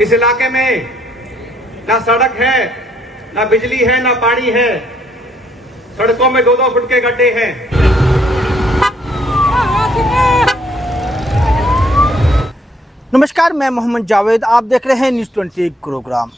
इस इलाके में ना सड़क है, ना बिजली है, ना पानी है। सड़कों में 2-2 फुट के गड्ढे हैं। नमस्कार, मैं मोहम्मद जावेद, आप देख रहे हैं न्यूज़ 20 गुरुग्राम।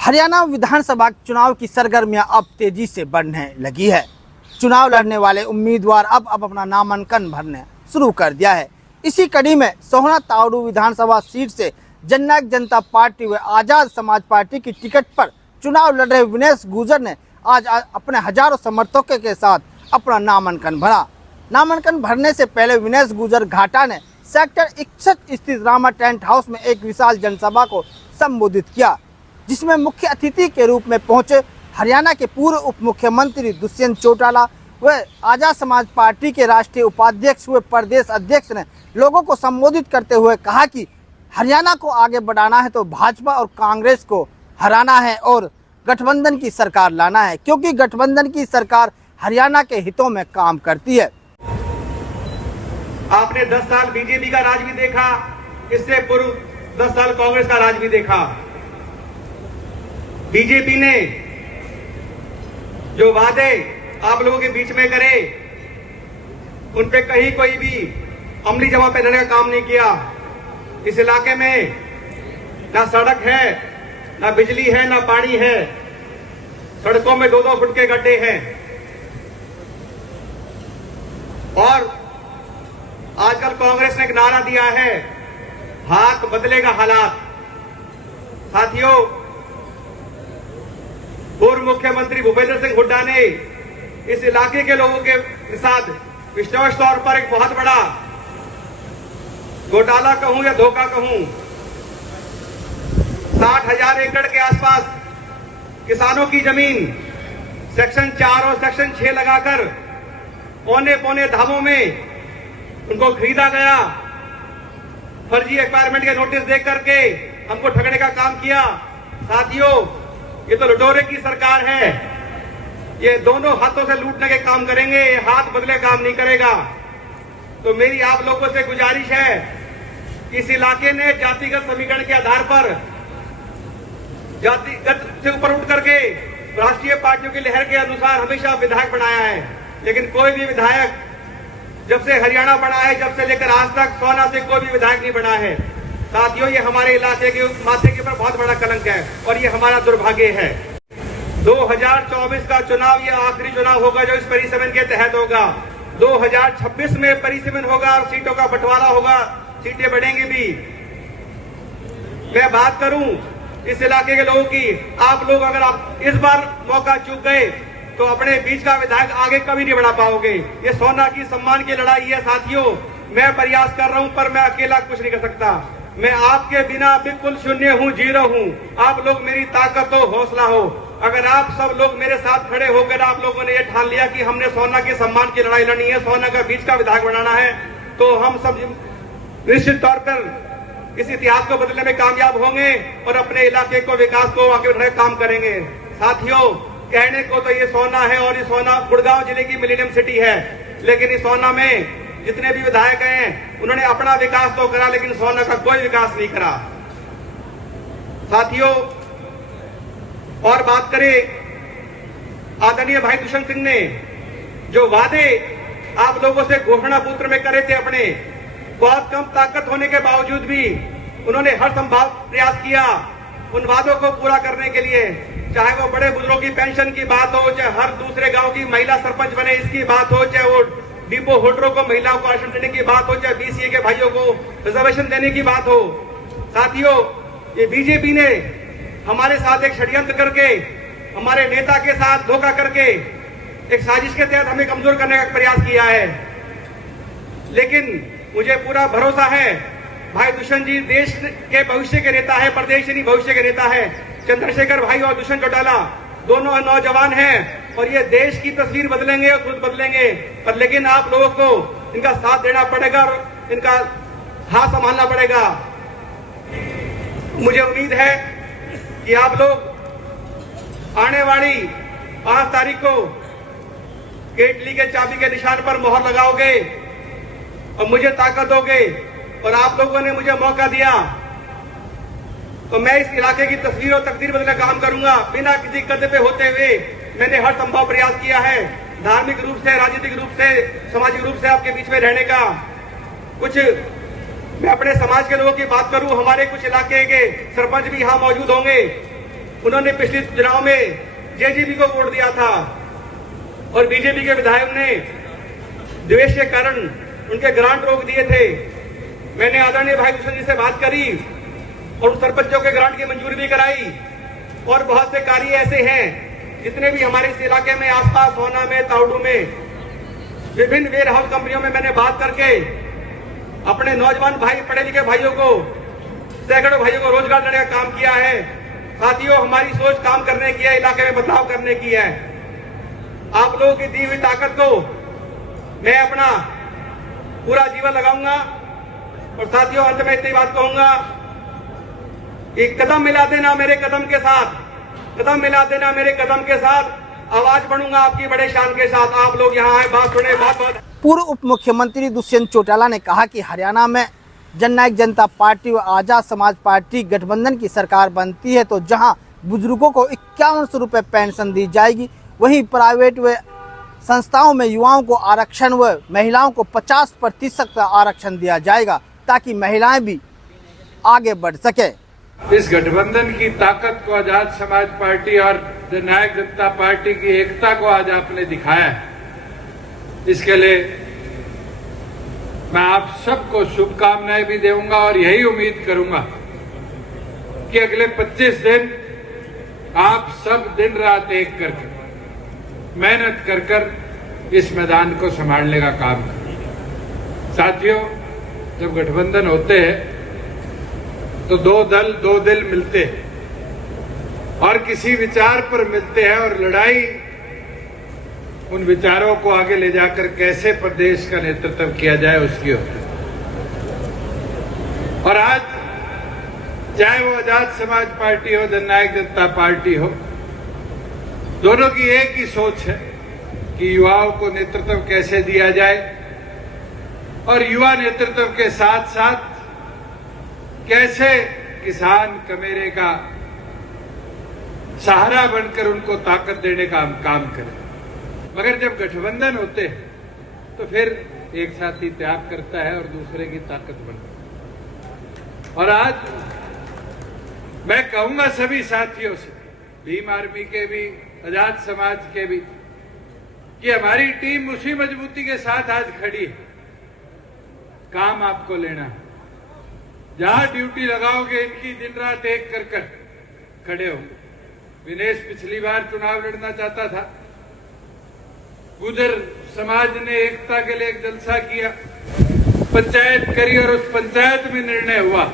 हरियाणा विधानसभा चुनाव की सरगर्मियां अब तेजी से बढ़ने लगी है। चुनाव लड़ने वाले उम्मीदवार अब अपना नामांकन भरने शुरू कर दिया है। इसी कड़ी में सोहना तावड़ू विधानसभा सीट से जननायक जनता पार्टी व आजाद समाज पार्टी की टिकट पर चुनाव लड़ रहे विनेश गुर्जर ने आज अपने हजारों समर्थकों के साथ अपना नामांकन भरा। नामांकन भरने से पहले विनेश गुर्जर घाटा ने सेक्टर 61 स्थित रामा टेंट हाउस में एक विशाल जनसभा को संबोधित किया, जिसमें मुख्य अतिथि के रूप में पहुंचे हरियाणा के पूर्व उप मुख्यमंत्री दुष्यंत चौटाला व आजाद समाज पार्टी के राष्ट्रीय उपाध्यक्ष व प्रदेश अध्यक्ष ने लोगों को संबोधित करते हुए कहा कि हरियाणा को आगे बढ़ाना है तो भाजपा और कांग्रेस को हराना है और गठबंधन की सरकार लाना है, क्योंकि गठबंधन की सरकार हरियाणा के हितों में काम करती है। आपने 10 साल बीजेपी का राज भी देखा, इससे पूर्व 10 साल कांग्रेस का राज भी देखा। बीजेपी ने जो वादे आप लोगों के बीच में करे, उन पे कहीं कोई भी अमली जमा पहनने का काम नहीं किया। इस इलाके में ना सड़क है, ना बिजली है, ना पानी है। सड़कों में 2-2 फुट के गड्ढे हैं। और आजकल कांग्रेस ने एक नारा दिया है, हाथ बदलेगा हालात। साथियों, पूर्व मुख्यमंत्री भूपेंद्र सिंह हुड्डा ने इस इलाके के लोगों के साथ विशेष तौर पर एक बहुत बड़ा घोटाला कहूं या धोखा कहूं, 60,000 एकड़ के आसपास किसानों की जमीन सेक्शन 4 और सेक्शन 6 लगाकर पौने धामों में उनको खरीदा गया। फर्जी एक्वायरमेंट के नोटिस देख करके हमको ठगने का काम किया। साथियों, ये तो लुटेरे की सरकार है। ये दोनों हाथों से लूटने के काम करेंगे, ये हाथ बदले काम नहीं करेगा। तो मेरी आप लोगों से गुजारिश है कि इस इलाके ने जातिगत समीकरण के आधार पर जातिगत से ऊपर उठ करके राष्ट्रीय पार्टियों की लहर के अनुसार हमेशा विधायक बनाया है, लेकिन कोई भी विधायक जब से हरियाणा बना है, जब से लेकर आज तक सोहना से कोई भी विधायक नहीं बना है। साथियों, ये हमारे इलाके के माथे के ऊपर बहुत बड़ा कलंक है और ये हमारा दुर्भाग्य है। 2024 का चुनाव ये आखिरी चुनाव होगा जो इस परिसीमन के तहत होगा। 2026 में परिसीमन होगा और सीटों का बंटवारा होगा, सीटें बढ़ेंगी भी। मैं बात करूं इस इलाके के लोगों की, आप लोग अगर आप इस बार मौका चूक गए तो अपने बीच का विधायक आगे कभी नहीं बढ़ा पाओगे। ये सोहना की सम्मान की लड़ाई है। साथियों, मैं प्रयास कर रहा हूं पर मैं अकेला कुछ नहीं कर सकता। मैं आपके बिना बिल्कुल शून्य हूं, जीरो हूं। आप लोग मेरी ताकत हो, हौसला हो। अगर आप सब लोग मेरे साथ खड़े होकर आप लोगों ने ये ठान लिया कि हमने सोहना के सम्मान की लड़ाई लड़नी है, सोहना का बीच का विधायक बनाना है, तो हम सब निश्चित तौर पर इस इतिहास को बदलने में कामयाब होंगे और अपने इलाके को विकास को आगे बढ़ाने का काम करेंगे। साथियों, कहने को तो ये सोहना है और ये सोहना गुड़गांव जिले की मिलेनियम सिटी है, लेकिन इस सोहना में जितने भी विधायक हैं उन्होंने अपना विकास तो करा, लेकिन सोहना का कोई विकास नहीं करा। साथियों, और बात करें आदरणीय भाई दुष्यंत सिंह ने जो वादे आप लोगों से घोषणा पत्र में करे थे, अपने बहुत कम ताकत होने के बावजूद भी उन्होंने हर संभव प्रयास किया उन वादों को पूरा करने के लिए। चाहे वो बड़े बुजुर्गों की पेंशन की बात हो, चाहे हर दूसरे गांव की महिला सरपंच बने इसकी बात हो, चाहे वो डिपो होल्डरों को महिलाओं को आरक्षण देने की बात हो, चाहे बीसीए के भाइयों को रिजर्वेशन देने की बात हो। साथियों, ये बीजेपी ने हमारे साथ एक षड्यंत्र करके, हमारे नेता के साथ धोखा करके एक साजिश के तहत हमें कमजोर करने का प्रयास किया है। लेकिन मुझे पूरा भरोसा है भाई दुष्यंत जी देश के भविष्य के नेता है, प्रदेश नहीं भविष्य के नेता है। चंद्रशेखर भाई और दुष्यंत चौटाला दोनों नौजवान हैं और ये देश की तस्वीर बदलेंगे और खुद बदलेंगे। पर लेकिन आप लोगों को इनका साथ देना पड़ेगा और इनका हाथ संभालना पड़ेगा। मुझे उम्मीद है कि आप लोग आने वाली 5 तारीख को केतली के चाबी के निशान पर मोहर लगाओगे और मुझे ताकत दोगे। और आप लोगों ने मुझे मौका दिया तो मैं इस इलाके की तस्वीर और तकदीर बदलने का काम करूंगा। बिना किसी कदम पे होते हुए मैंने हर संभव प्रयास किया है, धार्मिक रूप से, राजनीतिक रूप से, सामाजिक रूप से आपके बीच में रहने का। कुछ मैं अपने समाज के लोगों की बात करूं, हमारे कुछ इलाके के सरपंच भी यहाँ मौजूद होंगे। उन्होंने पिछले चुनाव में जेजेपी को वोट दिया था और बीजेपी के विधायक ने द्वेष के कारण उनके ग्रांट रोक दिए थे। मैंने आदरणीय भाई दुष्यंत जी से बात करी और उन सरपंचों के ग्रांट की मंजूरी भी कराई। और बहुत से कार्य ऐसे हैं, जितने भी हमारे इस इलाके में आसपास, सोना में, ताउडू में, विभिन्न वेयर हाउस कंपनियों में मैंने बात करके अपने नौजवान भाई, पढ़े लिखे भाइयों को, सैकड़ों भाइयों को रोजगार देने का काम किया है। साथियों, हमारी सोच काम करने की है, इलाके में बदलाव करने की है। आप लोगों की दी हुई ताकत को मैं अपना पूरा जीवन लगाऊंगा। और साथियों, अंत में इतनी बात कहूंगा कि कदम मिला देना मेरे कदम के साथ, कदम मिला देना मेरे कदम के साथ। आवाज बढ़ूंगा आपकी बड़े शान के साथ। आप लोग यहाँ आए, बात सुने। बहुत बहुत पूर्व उप मुख्यमंत्री दुष्यंत चौटाला ने कहा कि हरियाणा में जननायक जनता पार्टी व आजाद समाज पार्टी गठबंधन की सरकार बनती है तो जहां बुजुर्गों को 5100 रुपये पेंशन दी जाएगी, वहीं प्राइवेट व संस्थाओं में युवाओं को आरक्षण व महिलाओं को 50% का आरक्षण दिया जाएगा ताकि महिलाएं भी आगे बढ़ सके। इस गठबंधन की ताकत को आजाद समाज पार्टी और जननायक जनता पार्टी की एकता को आज आपने दिखाया है। इसके लिए मैं आप सबको शुभकामनाएं भी दूंगा और यही उम्मीद करूंगा कि अगले 25 दिन आप सब दिन रात एक करके मेहनत कर इस मैदान को संभालने का काम करें। साथियों, जब गठबंधन होते हैं तो दो दल, दो दिल मिलते हैं और किसी विचार पर मिलते हैं और लड़ाई उन विचारों को आगे ले जाकर कैसे प्रदेश का नेतृत्व किया जाए उसकी होती है। और आज चाहे वो आजाद समाज पार्टी हो, जननायक जनता पार्टी हो, दोनों की एक ही सोच है कि युवाओं को नेतृत्व कैसे दिया जाए और युवा नेतृत्व के साथ साथ कैसे किसान कमेरे का सहारा बनकर उनको ताकत देने का हम काम करें। मगर जब गठबंधन होते हैं तो फिर एक साथी त्याग करता है और दूसरे की ताकत बनता है। और आज मैं कहूंगा सभी साथियों से, भीम आर्मी के भी, आजाद समाज के भी, कि हमारी टीम उसी मजबूती के साथ आज खड़ी है। काम आपको लेना है, जहां ड्यूटी लगाओगे इनकी दिन रात एक कर खड़े होंगे। विनेश पिछली बार चुनाव लड़ना चाहता था, गुजर समाज ने एकता के लिए एक जलसा किया, पंचायत करी और उस पंचायत में निर्णय हुआ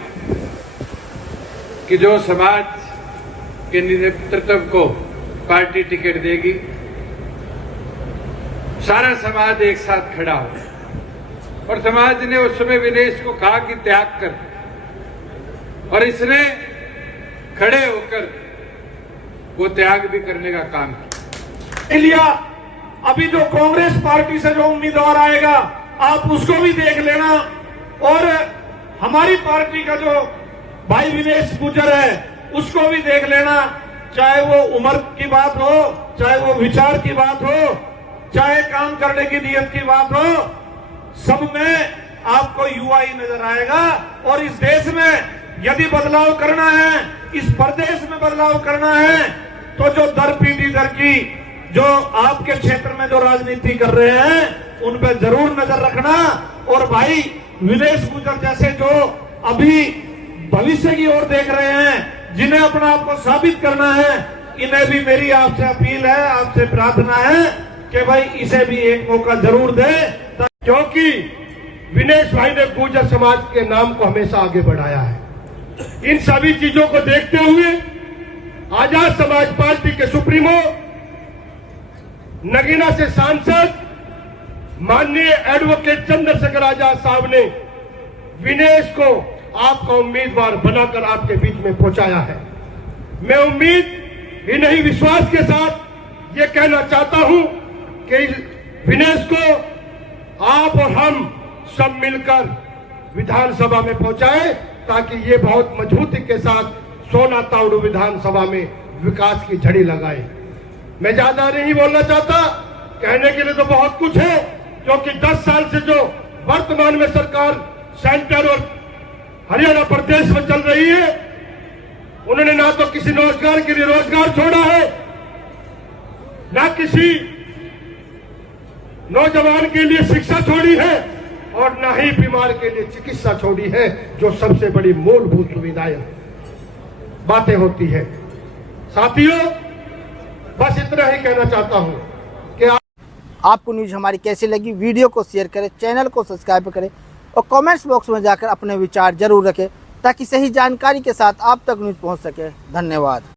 कि जो समाज के नेतृत्व को पार्टी टिकट देगी, सारा समाज एक साथ खड़ा हो। और समाज ने उस समय विनेश को कहा कि त्याग कर, और इसने खड़े होकर वो त्याग भी करने का काम किया। अभी जो कांग्रेस पार्टी से जो उम्मीदवार आएगा आप उसको भी देख लेना, और हमारी पार्टी का जो भाई विनेश गुजर है उसको भी देख लेना। चाहे वो उम्र की बात हो, चाहे वो विचार की बात हो, चाहे काम करने की नीयत की बात हो, सब में आपको युवा ही नजर आएगा। और इस देश में यदि बदलाव करना है, इस प्रदेश में बदलाव करना है, तो जो दर पीढ़ी दर की जो आपके क्षेत्र में जो राजनीति कर रहे हैं उन पे जरूर नजर रखना। और भाई विनेश गुजर जैसे जो अभी भविष्य की ओर देख रहे हैं, जिन्हें अपना आप को साबित करना है, इन्हें भी मेरी आपसे अपील है, आपसे प्रार्थना है कि भाई इसे भी एक मौका जरूर दे, क्योंकि विनेश भाई ने गुर्जर समाज के नाम को हमेशा आगे बढ़ाया है। इन सभी चीजों को देखते हुए आजाद समाज पार्टी के सुप्रीमो, नगीना से सांसद माननीय एडवोकेट चंद्रशेखर आजाद साहब ने विनेश को आपका उम्मीदवार बनाकर आपके बीच में पहुंचाया है। मैं उम्मीद ही नहीं विश्वास के साथ ये कहना चाहता हूं कि विनेश को आप और हम सब मिलकर विधानसभा में पहुंचाएं, ताकि ये बहुत मजबूती के साथ सोना तावड़ू विधानसभा में विकास की झड़ी लगाए। मैं ज्यादा नहीं बोलना चाहता, कहने के लिए तो बहुत कुछ है, क्योंकि 10 साल से जो वर्तमान में सरकार सेंटर और हरियाणा प्रदेश में चल रही है, उन्होंने ना तो किसी रोजगार के लिए रोजगार छोड़ा है, ना किसी नौजवान के लिए शिक्षा छोड़ी है, और ना ही बीमार के लिए चिकित्सा छोड़ी है, जो सबसे बड़ी मूलभूत सुविधाएं बातें होती है। साथियों, बस इतना ही कहना चाहता हूं कि आपको न्यूज हमारी कैसी लगी, वीडियो को शेयर करें, चैनल को सब्सक्राइब करें और कमेंट्स बॉक्स में जाकर अपने विचार जरूर रखें, ताकि सही जानकारी के साथ आप तक न्यूज पहुंच सके। धन्यवाद।